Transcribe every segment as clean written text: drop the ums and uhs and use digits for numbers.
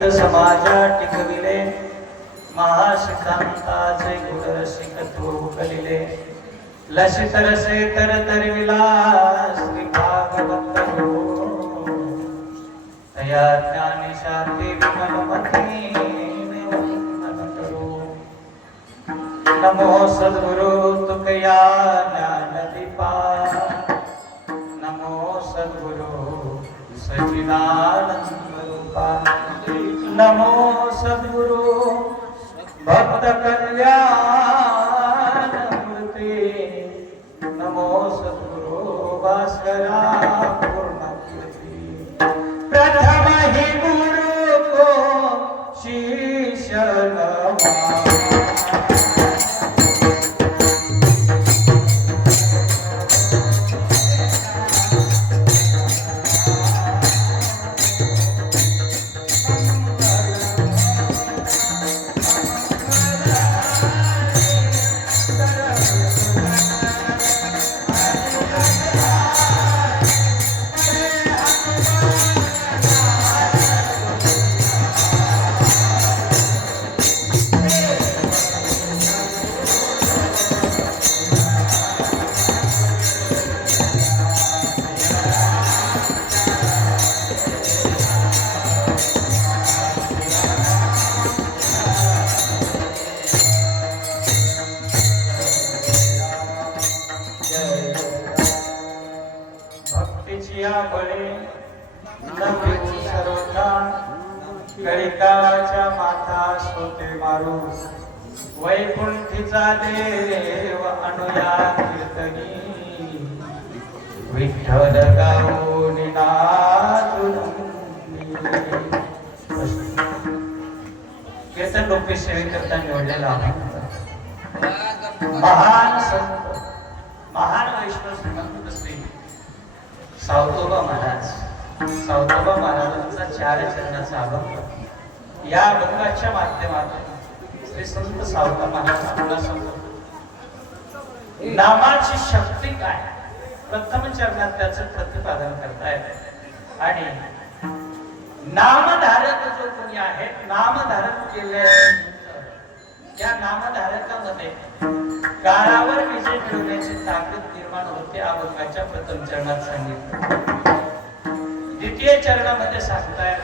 समाजा टिकविले महाशिकांताचे गुणरसिकत्व उकलिले लसित रसे तरतरविला श्री भागवत तया ज्ञानी शांती विमलमती वंदन करो। नमो सद्गुरु तुकया ज्ञानदीपा, नमो सद्गुरु सच्चिदानंद रूपा, नमो सद्गुरु भक्त कल्याण मूर्ती, नमो सद्गुरु भास्करा पूर्ण कीर्ति। प्रथम ही गुरु को शीश नवा, कळिकाच्या माथास होते मारू, वैकुंठीचा देव अनुया कीर्तनी, विठ्ठल गाऊन नाचुनी। कीर्तन रूपी सेवेकरता निवडलेला महान संत, महान वैष्णव श्रीमंत श्री सावतोबा महाराज, सावतोबा महाराजांचा 4 चरणाचा अभंग, या अभंगाच्या माध्यमातून श्री संत सावता महाराज आपल्याला सांगतात नामाची शक्ती काय, प्रथम चरणात त्याचं प्रतिपादन करतायत। आणि नामधारक जो कोणी आहे, नामधारक केल्यानंतर त्या नामधारकामध्ये काळावर विजय मिळवण्याची ताकद निर्माण होते, अभंगाच्या प्रथम चरणात सांगितलं। द्वितीय चरणामध्ये सांगतायत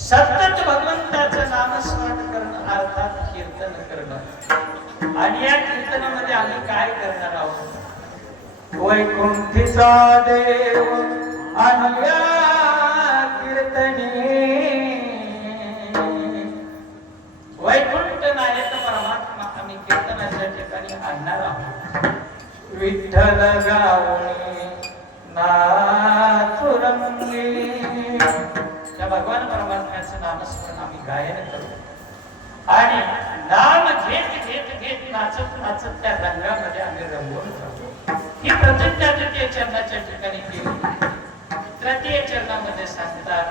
सतत भगवंताचं नामस्मरण करणं अर्थात कीर्तन करणं। आणि या कीर्तनामध्ये आम्ही काय करणार आहोत, वैकुंठीचा देव अनुया कीर्तनी, वैकुंठ नायक परमात्मा आम्ही कीर्तनाच्या ठिकाणी आणणार आहोत। विठ्ठल गावणी नाचुरंगी, त्या भगवान परमात्म्याचं नामस्मरण आम्ही गायन करू आणि नाम घेत घेत घेत नाचत नाचत त्या रंगामध्ये आम्ही रंगवून जाऊ। ही प्रतिज्ञा द्वितीय चरणाच्या ठिकाणी केली। तृतीय चरणामध्ये सांगतात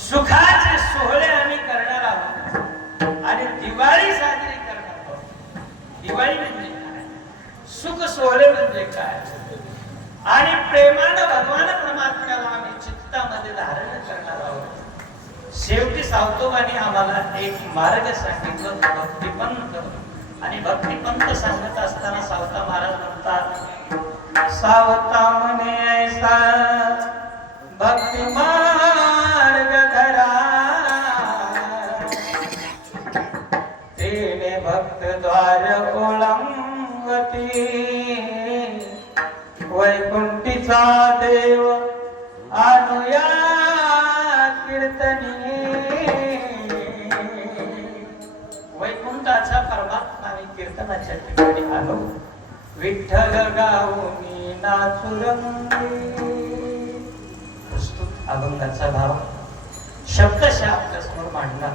सुखाचे सोहळे आम्ही करणार आहोत आणि दिवाळी साजरी करणार आहोत। दिवाळी म्हणजे काय, सुख सोहळे म्हणजे काय, आणि प्रेमानं भगवान परमात्म्याला आम्ही चित्तामध्ये धारण करणार आहोत। शेवटी सावतोबाने आम्हाला एक मार्ग सांगितलं, भक्तिपंथ। आणि भक्तिपंथ सांगत असताना सावता महाराज म्हणतात सावता म्हणे ऐसा भक्ती मार्ग धरा, तेने भक्त द्वार ओळंगती, वैकुंठीचा देव अनुया कीर्तनी, वैकुंठाचा परमात्मा आम्ही कीर्तनाच्या ठिकाणी आलो। विठ्ठल गाऊनी नाचुरंगी, प्रस्तुत अभंगाचा भाव शब्दशः आपल्या समोर मांडला।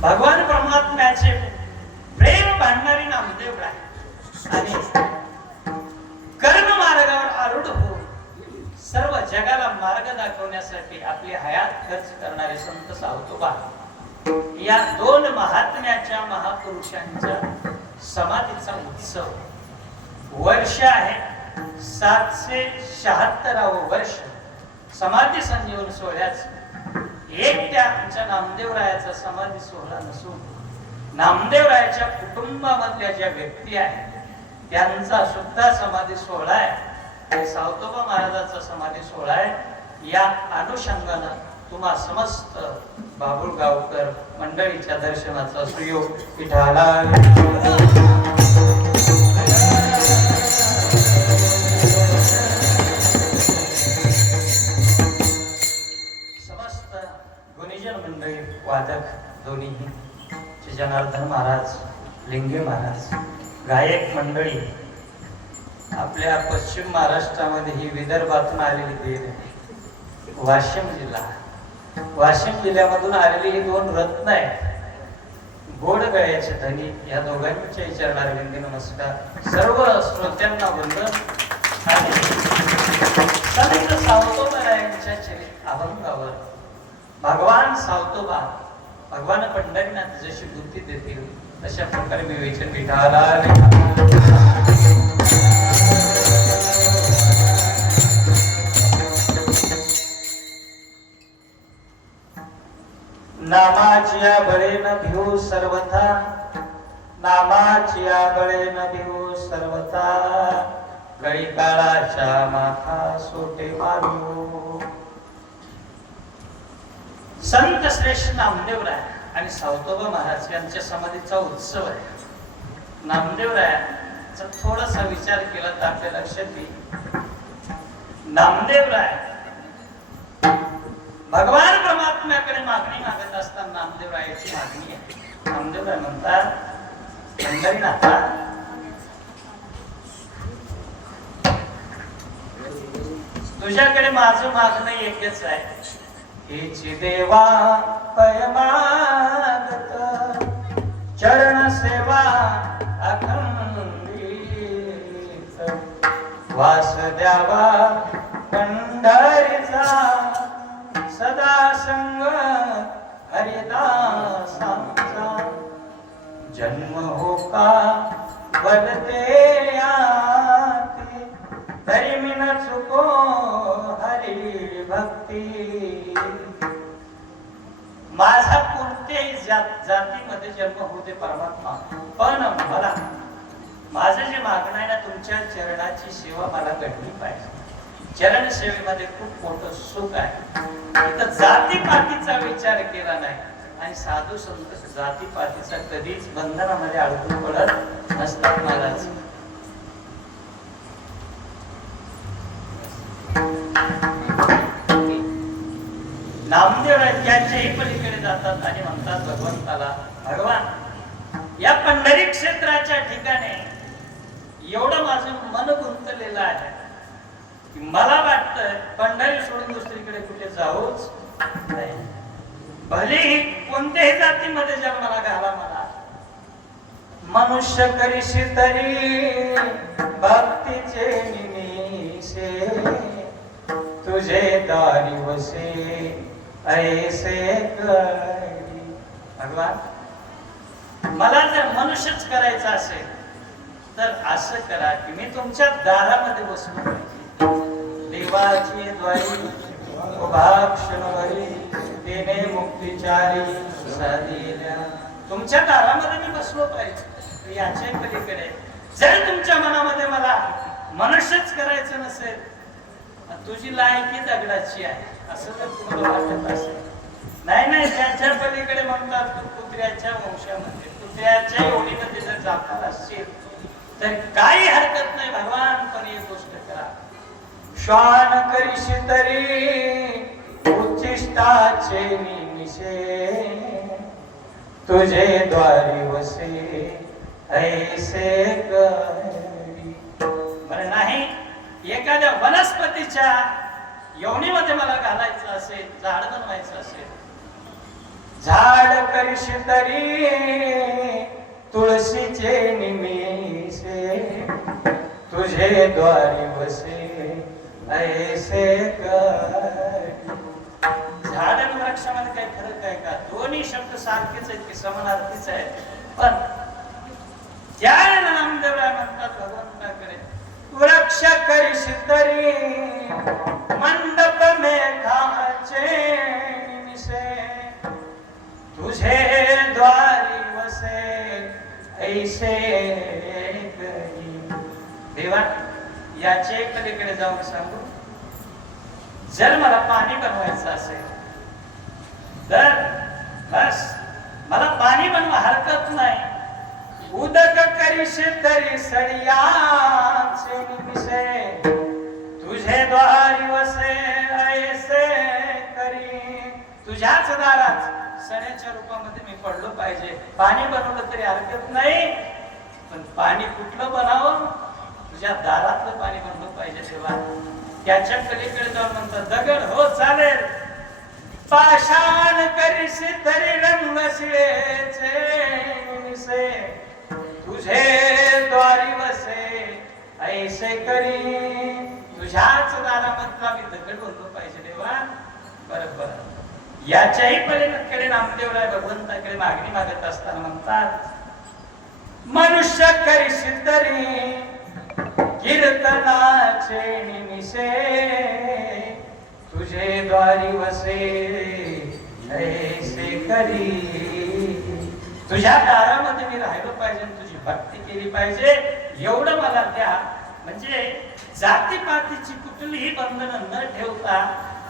भगवान परमात्म्याचे प्रेम बांधणारी नामदेव आहे आणि कर्म मार्गावर आरूढ होऊन सर्व जगाला मार्ग दाखवण्यासाठी आपली हयात खर्च करणारे संत सावतोबा, या 2 महात्म्याच्या महापुरुषांच्या समाधीचा उत्सव वर्ष आहे 776 वर्ष समाधी संजीवन सोहळ्याच एक त्या आमच्या नामदेवरायाचा समाधी सोहळा नसून नामदेवरायाच्या कुटुंबामधल्या ज्या व्यक्ती आहेत त्यांचा सुद्धा समाधी सोहळा आहे, सावतोबा महाराजांचा समाधी सोहळा आहे. या अनुषंगानं तुम्हा समस्त बाबुळगावकर मंडळीच्या दर्शनाचा सुयोग विठाला समस्त गुणीजन मंडळी, वादक दोन्ही जनार्दन महाराज, लिंगे महाराज, गायक मंडळी, आपल्या पश्चिम महाराष्ट्रामध्ये ही विदर्भातून आलेली देव, वाशिम जिल्हा, वाशिम जिल्ह्यामधून आलेली ही दोन रत्न आहेत, गोड गळ्याचे धनी. या दोघांच्या चरणारविंदी नमस्कार. सर्व श्रोत्यांना वंदन. संत सावतोबारायांच्या चरित अभंगावर भगवान सावतोबा, भगवान पंढरीनाथ जशी बुद्धी देतील तशा प्रकारे विवेचन विठाला नामाचिया बळे न भिऊ सर्वथा, नामाचिया बळे न भिऊ सर्वथा, गळी काळाच्या माथा सोटे मारू. संत श्रेष्ठ नामदेवराय आणि सावतोबा महाराज यांच्या समाधीचा उत्सव आहे. नामदेवरायाचा थोडासा विचार केला तर आपल्या लक्षात येईल. नामदेवराय भगवान परमात्म्याकडे मागणी मागत असताना नामदेवरायाची मागणी आहे. नामदेवराय म्हणतात, पंढरीनाथा, तुझ्याकडे माझं मागणं एकच आहे, हेच देवा पय मागत, चरण सेवा अखंडित, वास द्यावा पंढरीचा, सदा संग हरिदासांचा, जन्म हो का बलते आती, तरी मी न चुको हरी भक्ती. माझा कोणत्याही जातीमध्ये जन्म होऊ दे परमात्मा, पण मला माझं जे मागणं आहे ना, तुमच्या चरणाची सेवा मला घडली पाहिजे. चरण सेवेमध्ये खूप मोठं सुख आहे. इथं जातीपातीचा विचार केला नाही आणि साधू संत जातीपातीचा कधीच बंधनामध्ये अडकून पडत नसतात. महाराज नामदेवराय त्यांच्याही पलीकडे जातात आणि म्हणतात भगवंताला, भगवान, या पंढरी क्षेत्राच्या ठिकाणी एवढं माझं मन गुंतलेलं आहे की मला वाटतं पंढरी सोडून दुसरीकडे कुठे जाऊच नाही. भलेही कोणत्याही जातीमध्ये जन्माला घाला मला, मनुष्य करीशी तरी भक्तीचे निमिषे, तुझे दारी वसे ऐसे करी. भगवान, मला जर मनुष्यच करायचं असेल तर असं करा की मी तुमच्या दारामध्ये बसलो पाहिजे. देवाची द्वारी उभाक्षणवरी, देणे मुक्तिचारी साधिल्या. तुमच्या दारामध्ये मी बसलो पाहिजे. याच्या पलीकडे जर तुमच्या मनामध्ये मला मनुष्यच करायचं नसेल, तुझी लायकी दगडाची आहे असं जर तुम्हाला वाटत असेल, नाही, त्याच्या पलीकडे म्हणतात तू कुत्र्याच्या वंशामध्ये, कुत्र्याच्या ओळीमध्ये जर जाणार असशील तर काही हरकत नाही भगवान, पण एक गोष्ट करा, श्वान करीशी तरी उच्चिष्टाचे निमिषे, तुझे द्वारी वसे ऐसे करी. बरं नाही, एखाद्या वनस्पतीच्या योनीमध्ये मला घालायचं असेल, झाड बनवायचं असेल, झाड करीशी तरी तुळशीचे निमिषे, तुझे द्वारी वसे ऐसे करी. झाड आणि वृक्षामध्ये काही फरक आहे का? दोन्ही शब्द सारखेच आहेत की समानार्थीच आहेत. पण त्यावेळेला नामदेवराय म्हणतात भगवंताकडे, वृक्ष मनुष्य करीश तरी मंडप में खाचे निमिषे तुझे द्वारी वसे ऐसे करी. देवा याचे पलीकडे जाऊन सांगू, जर मला पाणी बनवायचं असेल तर बस मला पाणी बनवा हरकत नाही. उदक करीश तरी सळियाचे निमिषे तुझे द्वारी वसे ऐसे करी. तुझ्याच दारात सण्याच्या रूपामध्ये मी पडलो पाहिजे. पाणी बनवलं तरी हरकत नाही, पण पाणी कुठलं बनावं? तुझ्या दारातलं पाणी बनवलं पाहिजे. तेव्हा त्याच्या पलीकडे जाऊन म्हणतात दगड हो चालेल. पाषाण करीस तरी रंग शिळेचे निमिषे तुझे द्वारी वसे ऐसे करी. तुझ्याच दारामधला मी दगड बनलो पाहिजे देवा. बरोबर. याच्याही पलीकडे नामदेवराय भगवंताकडे मागणी मागत असताना म्हणतात मनुष्य करीस तरी कीर्तनाचे निमिषे तुझे द्वारी वसे ऐसे करी. तुझ्या दारामध्ये मी राहिलो पाहिजे, तुझी भक्ती केली पाहिजे, एवढं मला द्या. म्हणजे जातीपातीची कुठलीही बंधनं न ठेवता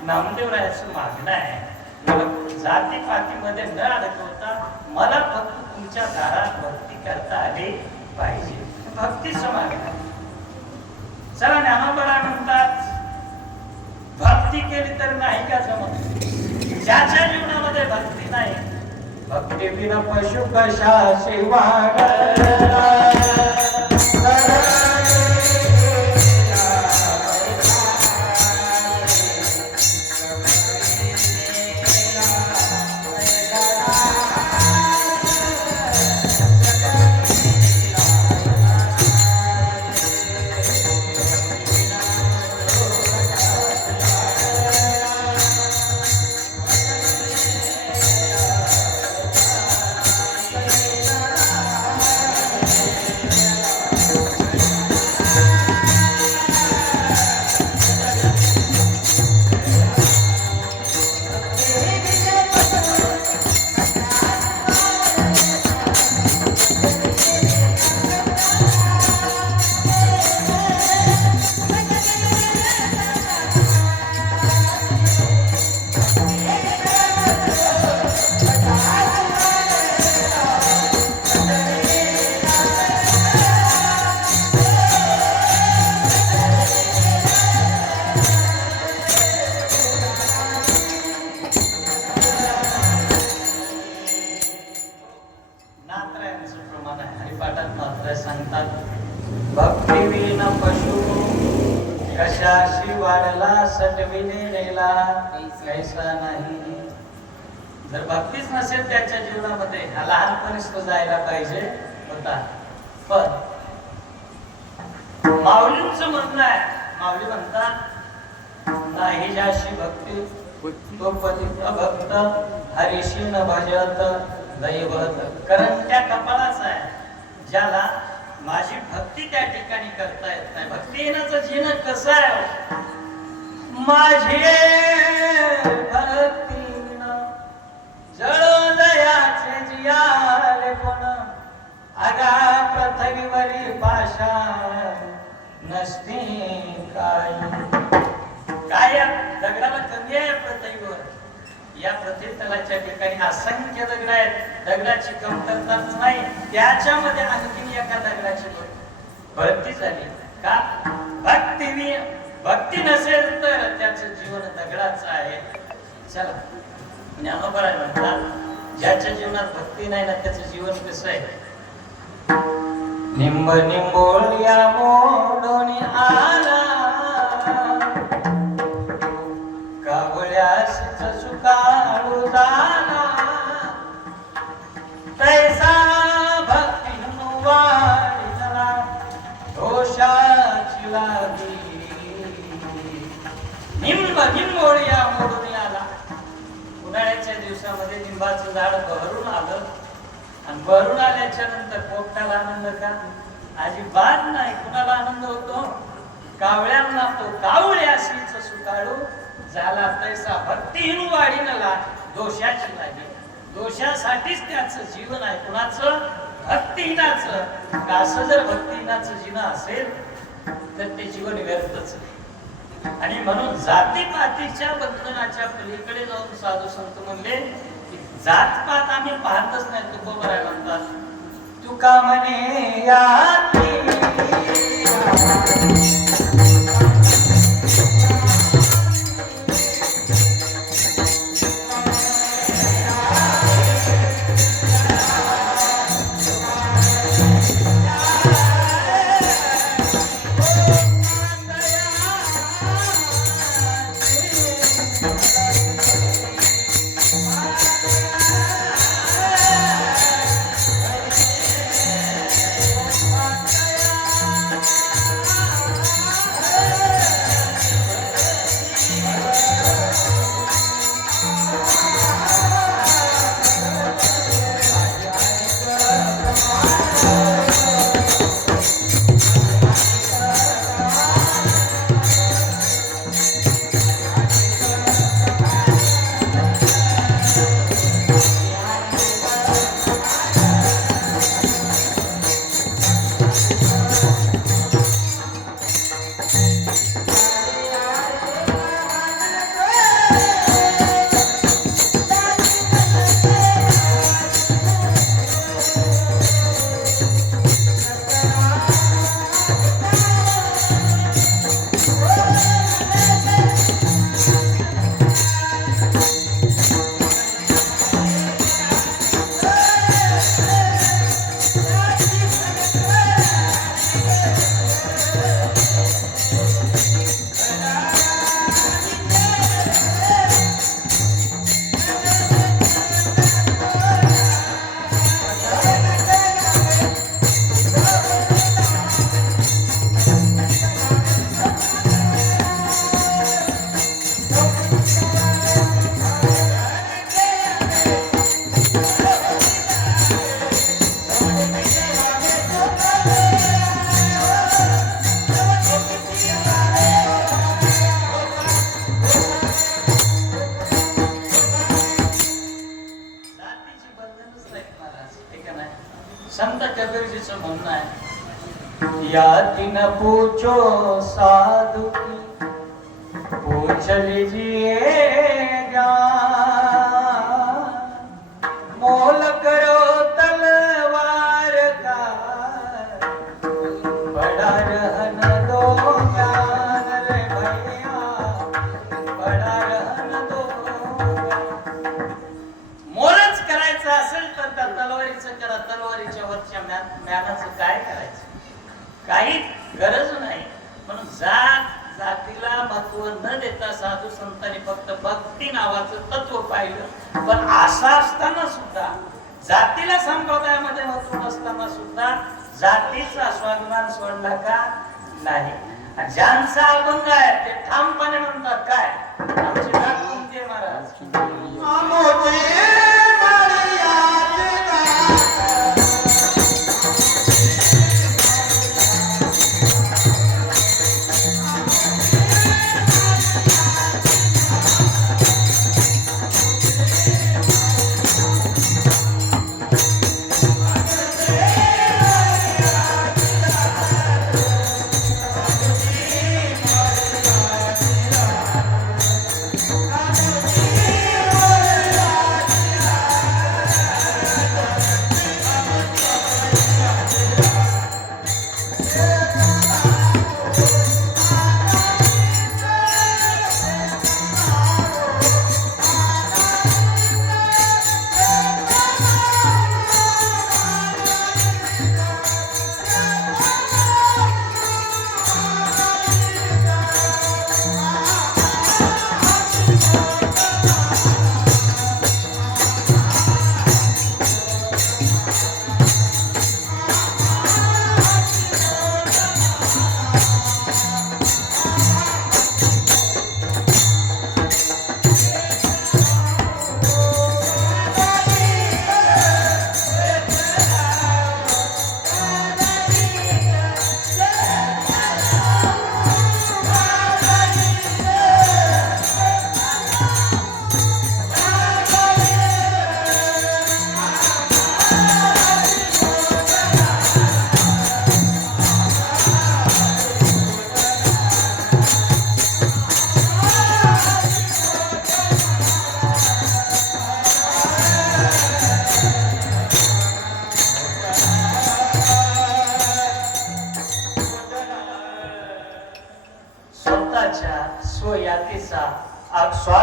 नामदेवरायाचं मागणं आहे. जातीपातीमध्ये न अडकवता मला फक्त तुमच्या दारात भक्ती करता आली पाहिजे. भक्तीचं मागणं. चला ज्ञानोबा म्हणतात भक्ती केली तर नाही का जमत. ज्याच्या जीवनामध्ये भक्ती नाही, भक्ती विना पशु कशाशी वागला. कशाशी वाढला सटविलेला कैसा नाही. जर भक्तीच नसेल त्याच्या जीवनामध्ये लहानपणीच तो जायला पाहिजे होता. पण माऊलींचं म्हणणं आहे, माऊली म्हणतात नाही ज्याशी भक्ती तो पतित भक्त हरीशी न भजत दैवत. कारण त्या कपाळाचा आहे ज्याला माझी भक्ती त्या ठिकाणी करता येत नाही. भक्ती येण्याचं जीवन कसं आहे? माझी भक्तीनं जळोदयाचे जियाले कोण आगा पृथ्वीवरी पाशा नसती काही. काय दगडाला कमी आहे पृथ्वीवर? या पृथ्वीतलाच्या ठिकाणी असंख्य दगड आहेत. दगडाची कमतरताच नाही. त्याच्यामध्ये आणखीन एका दगडाची भरती झाली का? भक्ती नसेल तर त्याचं जीवन दगडाचं आहे. चला ज्ञानोबा म्हणतात ज्याच्या जीवनात भक्ती नाही ना त्याचं जीवन कसं आहे? निंब निंबोळ्या मोडून आला कावळ्याशीच सुकाळू झाला तैसा भक्तीनं वाढला दोषाची लागी. निंब निंबोळ्या मोडून आला. उन्हाळ्याच्या दिवसामध्ये निंबाचं झाड बहरून आलं आणि बहरून आल्याच्या नंतर पोपटाला आनंद का? अजिबात नाही. कुणाला आनंद होतो? कावळ्यांना तो कावळे अशीच सुकाळू झाला तैसा भक्तीहीन वाढीनला दोषाची लागे. दोषासाठीच त्याचं जीवन आहे. कुणाचं? भक्तिहीनाचं. असं जर भक्तिहीनाचं जीवन असेल तर ते जीवन व्यर्थच आहे. आणि म्हणून जातीपातीच्या बंधनाच्या पलीकडे जाऊन साधू संत म्हणले की जातपात आम्ही पाहतच नाही. तुकोबराय म्हणतात, तुका म्हणे याती संत कबीरजीचं म्हणणं आहे, याती न पूछो साधु की पूछ लीजिए ज्ञान, मोल करो तलवार का बड़ा रहन दो ज्ञान रे भैया, बड़ा रहन दो. मोलच करायचं असेल तर त्या तलवारीचं करा. तलवारीच्या वरच्या ज्ञानाचं काय करायचं? काही गरज नाही. म्हणून जातीला महत्व न देता साधू संतांनी फक्त भक्ती नावाचं तत्व पाहिलं. पण असं असताना सुद्धा जातीला संप्रदायामध्ये महत्व नसताना सुद्धा जातीचा स्वाभिमान सोडला का नाही. ज्यांचा अभंग आहे ते ठामपणे म्हणतात काय, आमची जात कोणती आहे महाराज?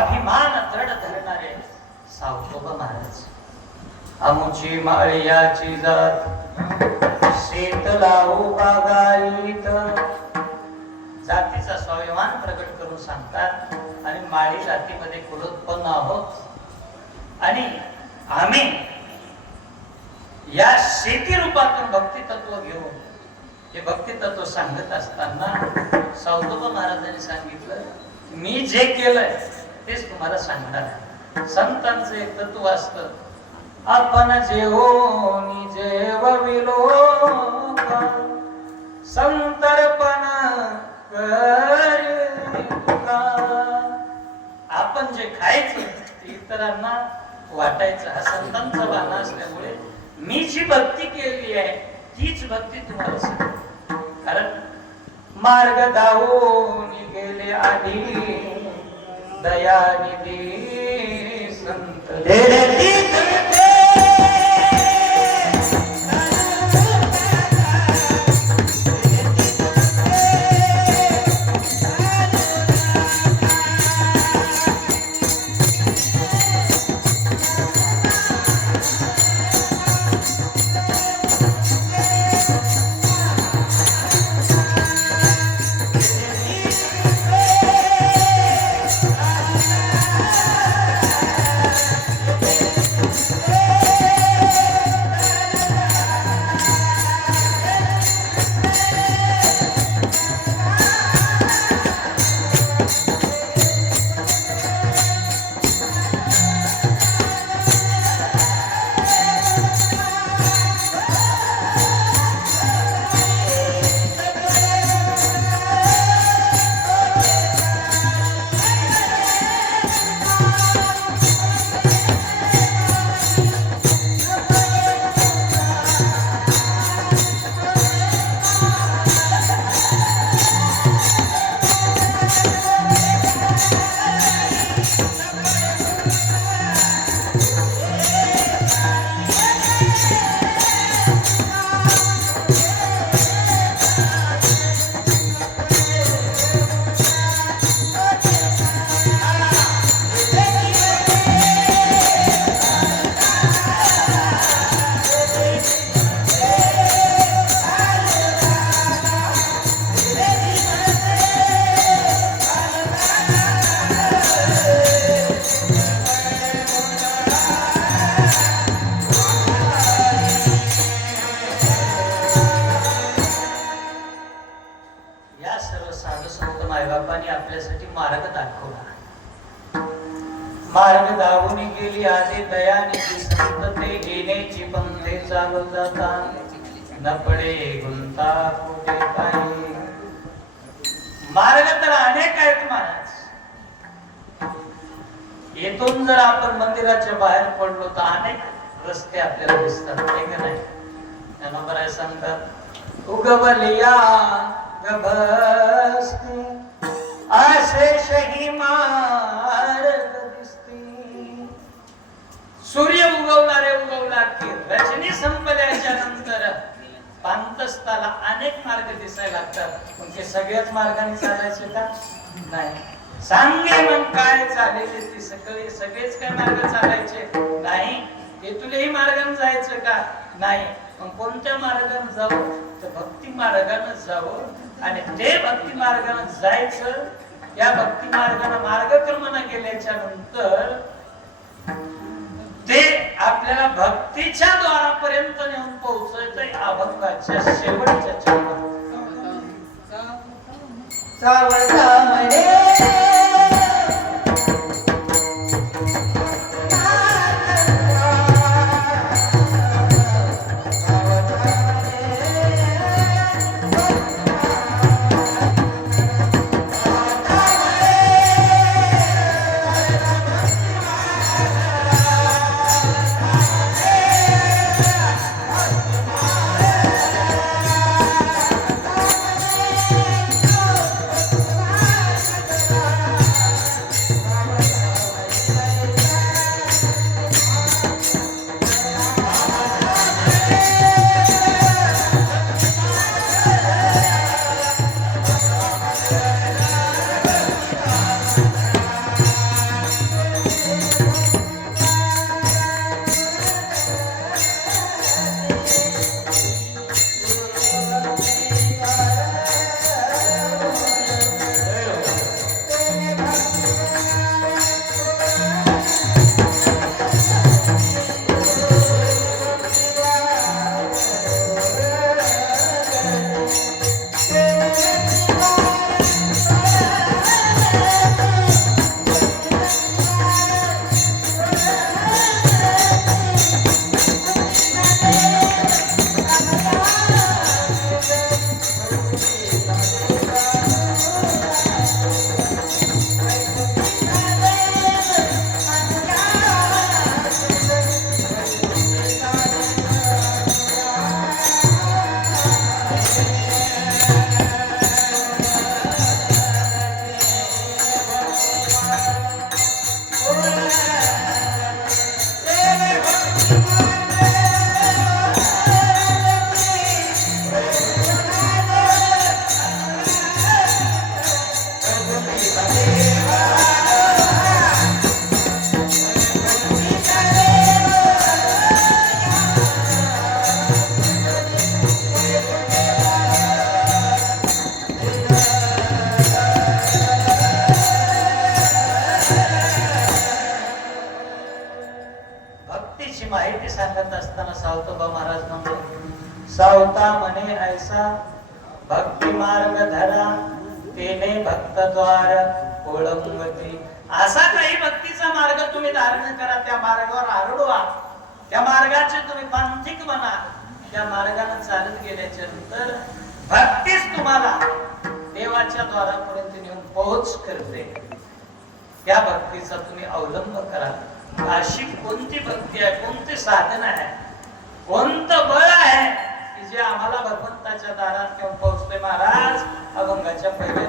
स्वाभिमान दृढ धरणारे सावतोबा महाराज. आमुची माळ्याची जात शेतलाऊ बागायत, जातीचा स्वाभिमान प्रकट करून सांगतात. आणि माळी जातीमध्ये कुलोत्पन्न आहोत आणि आम्ही या शेती रूपातून भक्ती तत्व घेऊन हे भक्ती तत्व सांगत असताना सावतोबा महाराजांनी सांगितलं, मी जे केलंय तेच तुम्हाला सांगणार आहे. संतांचं एक तत्व असतं, आपण जेवोनी जेवविलो संतर्पण करी. आपण जे खायचं ते इतरांना वाटायचं, हा संतांचा वाणा असल्यामुळे मी जी भक्ती केली आहे तीच भक्ती तुम्हाला सांगतो. कारण मार्ग दावून गेले आधी दयानिधी संत मार्ग दावून गेली आधी दयानिधी संत ते घेण्याची पंथे चालू जाता न पडे गुंता कुठे काही. मार्ग तर अनेक आहेत महाराज. येथून जर आपण मंदिराच्या बाहेर पडलो तर अनेक रस्ते आपल्याला दिसतात, नाही का नाही? नंबर आहे सांगतात उगवलिया गभस्ती अशेष ही मार्ग दिसती. सूर्य उगवला की रजनी संपल्याच्या नंतर पांतस्ताला अनेक मार्ग दिसायला लागतात. पण ते सगळ्याच मार्गाने चालायचे का? नाही. सांगे मग काय चालेल ती सगळेच काय मार्ग चालायचे नाही. तेथुनही मार्गाने जायचं का? नाही. मग कोणत्या मार्गाने जावं? तर भक्ती मार्गाने जावं आणि ते भक्ती मार्गाने जायचं. या भक्ती मार्गाने मार्गक्रमण केल्याच्या नंतर ते आपल्याला भक्तीच्या द्वारापर्यंत नेऊन पोहोचतंय अभंगाच्या शेवटच्या चरणात. माहिती सांगत असताना सावतोबा महाराज म्हणतो, सावता म्हणे ऐसा भक्ती मार्ग धरा तेने भक्तद्वार ओळंगती. असा काही भक्तीचा मार्ग तुम्ही धारण करा, त्या मार्गावर आरूढ त्या मार्गाचे तुम्ही पांथिक बना. त्या मार्गाने चालत गेल्याच्या नंतर भक्तीच तुम्हाला देवाच्या द्वारापर्यंत नेऊन पोहोच करते. त्या भक्तीचा तुम्ही अवलंब करा. अशी कोणती भक्ती आहे, कोणते साधन आहे, कोणतं बळ आहे की जे आम्हाला भगवंताच्या दारात घेऊन पोहोचते. महाराज अभंगाच्या पहिल्या